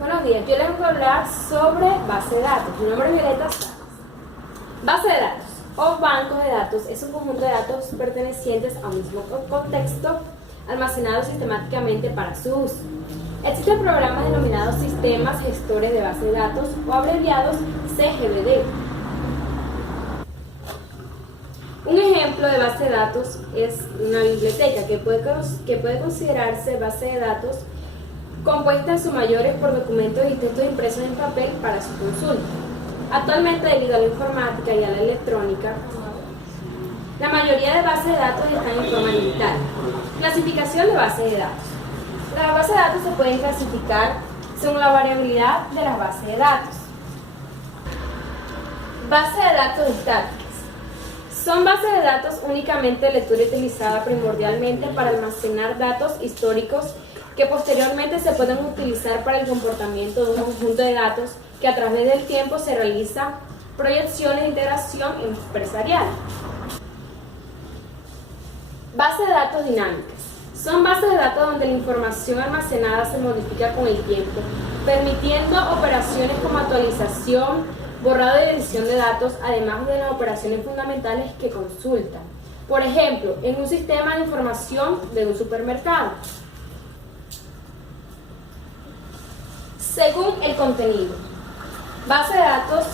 Buenos días, yo les voy a hablar sobre base de datos. Mi nombre es Violeta Sáenz. Base de datos o bancos de datos es un conjunto de datos pertenecientes a un mismo contexto almacenados sistemáticamente para su uso. Existen programas denominados sistemas gestores de base de datos o abreviados CGBD. Un ejemplo de base de datos es una biblioteca que puede considerarse base de datos compuesta en su mayoría por documentos y textos impresos en papel para su consulta. Actualmente, debido a la informática y a la electrónica, la mayoría de bases de datos están en forma digital. Clasificación de bases de datos. Las bases de datos se pueden clasificar según la variabilidad de las bases de datos. Bases de datos estáticas. Son bases de datos únicamente de lectura utilizada primordialmente para almacenar datos históricos que posteriormente se pueden utilizar para el comportamiento de un conjunto de datos que a través del tiempo se realiza proyecciones de integración empresarial. Bases de datos dinámicas. Son bases de datos donde la información almacenada se modifica con el tiempo, permitiendo operaciones como actualización, borrado y edición de datos, además de las operaciones fundamentales que consultan. Por ejemplo, en un sistema de información de un supermercado. Según el contenido. Base de datos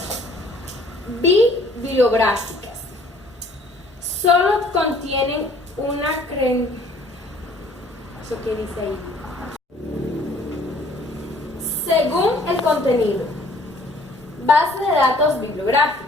bibliográficas. Solo contienen una ¿Eso qué dice ahí? Según el contenido. Base de datos bibliográficas.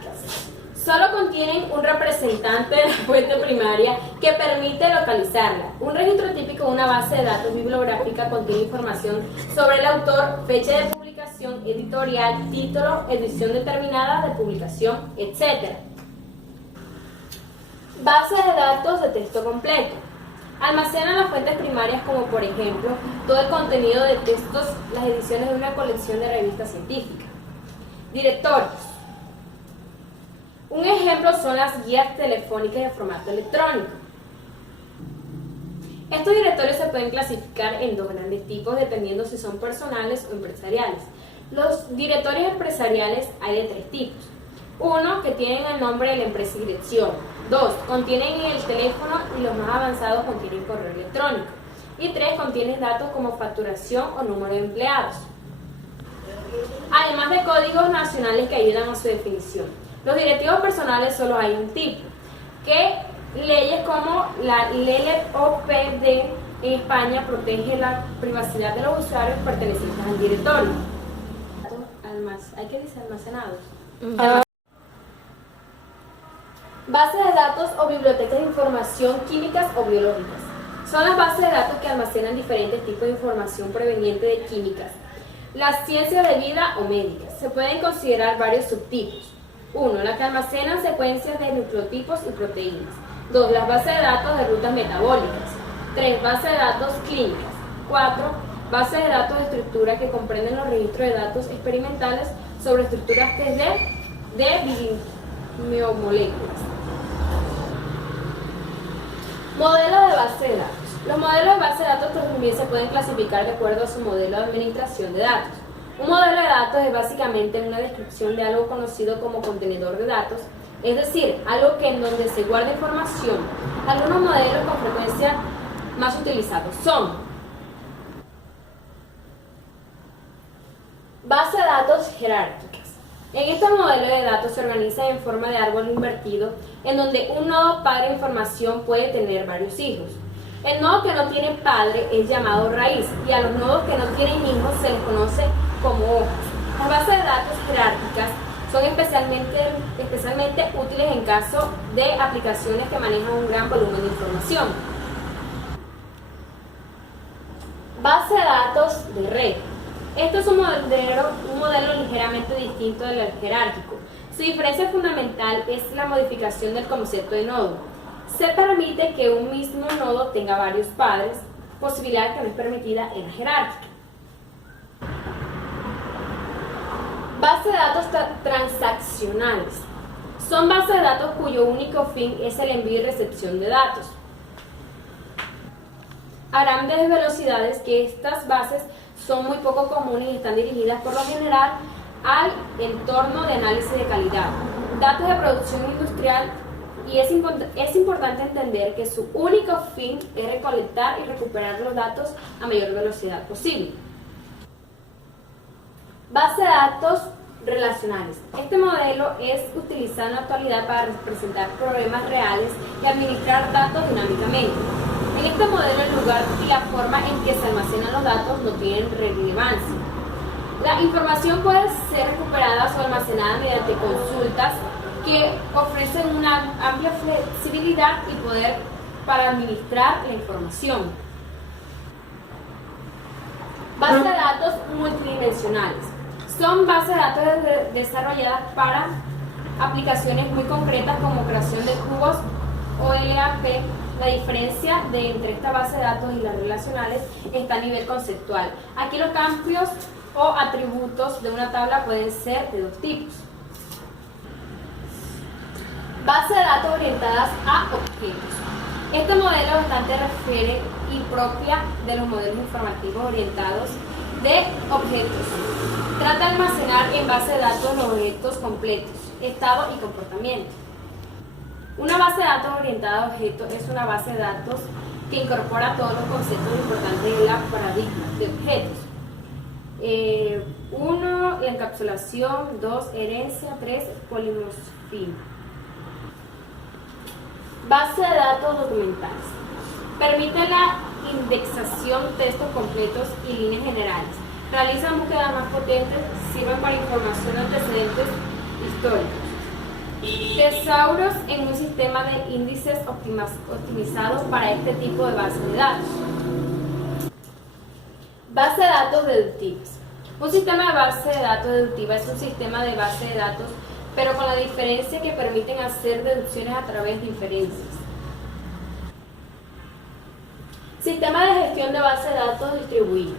Solo contienen un representante de la fuente primaria que permite localizarla. Un registro típico de una base de datos bibliográfica contiene información sobre el autor, fecha de publicación, editorial, título, edición determinada de publicación, etc. Base de datos de texto completo. Almacenan las fuentes primarias como por ejemplo todo el contenido de textos, las ediciones de una colección de revistas científicas. Directorios. Un ejemplo son las guías telefónicas de formato electrónico. Estos directorios se pueden clasificar en dos grandes tipos dependiendo si son personales o empresariales. Los directorios empresariales hay de tres tipos. Uno, que tienen el nombre de la empresa y dirección. Dos, contienen el teléfono y los más avanzados contienen correo electrónico. Y tres, contienen datos como facturación o número de empleados. Además de códigos nacionales que ayudan a su definición. Los directivos personales solo hay un tipo, que leyes como la LLOPD en España protege la privacidad de los usuarios pertenecientes al directorio. ¿Hay que decir almacenados? Bases de datos o bibliotecas de información químicas o biológicas. Son las bases de datos que almacenan diferentes tipos de información proveniente de químicas, las ciencias de vida o médicas. Se pueden considerar varios subtipos. 1. Las que almacenan secuencias de nucleotipos y proteínas. 2. Las bases de datos de rutas metabólicas. 3. Bases de datos clínicas. 4. Bases de datos de estructura que comprenden los registros de datos experimentales sobre estructuras 3D de biomoléculas. Modelos de base de datos. Los modelos de base de datos también se pueden clasificar de acuerdo a su modelo de administración de datos. Un modelo de datos es básicamente una descripción de algo conocido como contenedor de datos, es decir, algo que en donde se guarda información. Algunos modelos con frecuencia más utilizados son base de datos jerárquicas. En estos modelos de datos se organizan en forma de árbol invertido, en donde un nodo padre de información puede tener varios hijos. El nodo que no tiene padre es llamado raíz y a los nodos que no tienen hijos se les conoce como hojas. Las bases de datos jerárquicas son especialmente útiles en caso de aplicaciones que manejan un gran volumen de información. Base de datos de red. Esto es un modelo ligeramente distinto del jerárquico. Su diferencia fundamental es la modificación del concepto de nodo. Se permite que un mismo nodo tenga varios padres, posibilidad que no es permitida en la jerárquica. Base de datos transaccionales. Son bases de datos cuyo único fin es el envío y recepción de datos. A grandes velocidades que estas bases son muy poco comunes y están dirigidas por lo general al entorno de análisis de calidad, datos de producción industrial, y es importante entender que su único fin es recolectar y recuperar los datos a mayor velocidad posible. Base de datos relacionales. Este modelo es utilizado en la actualidad para representar problemas reales y administrar datos dinámicamente. En este modelo, el lugar y la forma en que se almacenan los datos no tienen relevancia. La información puede ser recuperada o almacenada mediante consultas que ofrecen una amplia flexibilidad y poder para administrar la información. Bases de datos multidimensionales. Son bases de datos desarrolladas para aplicaciones muy concretas como creación de cubos o LAP. La diferencia entre esta base de datos y las relacionales está a nivel conceptual. Aquí los cambios o atributos de una tabla pueden ser de dos tipos. Base de datos orientadas a objetos. Este modelo bastante refiere y propia de los modelos informativos orientados de objetos. Trata de almacenar en base de datos los objetos completos, estado y comportamiento. Una base de datos orientada a objetos es una base de datos que incorpora todos los conceptos importantes de la paradigma de objetos. 1. La encapsulación. 2. Herencia. 3. Polimorfismo. Base de datos documentales. Permite la indexación de textos completos y líneas generales. Realizan búsquedas más potentes, sirven para información de antecedentes históricos. Tesauros en un sistema de índices optimizados para este tipo de base de datos. Base de datos deductivas. Un sistema de base de datos deductiva es un sistema de base de datos, pero con la diferencia que permiten hacer deducciones a través de inferencias. Sistema de gestión de base de datos distribuido.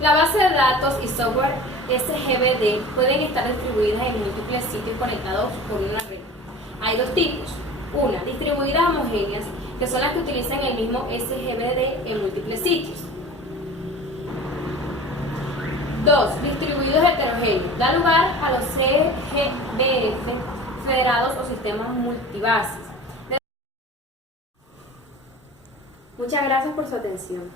La base de datos y software SGBD pueden estar distribuidas en múltiples sitios conectados por una red. Hay dos tipos. Una, distribuidas homogéneas, que son las que utilizan el mismo SGBD en múltiples sitios. 2. Distribuidos heterogéneos. Da lugar a los CGBF federados o sistemas multibases. Muchas gracias por su atención.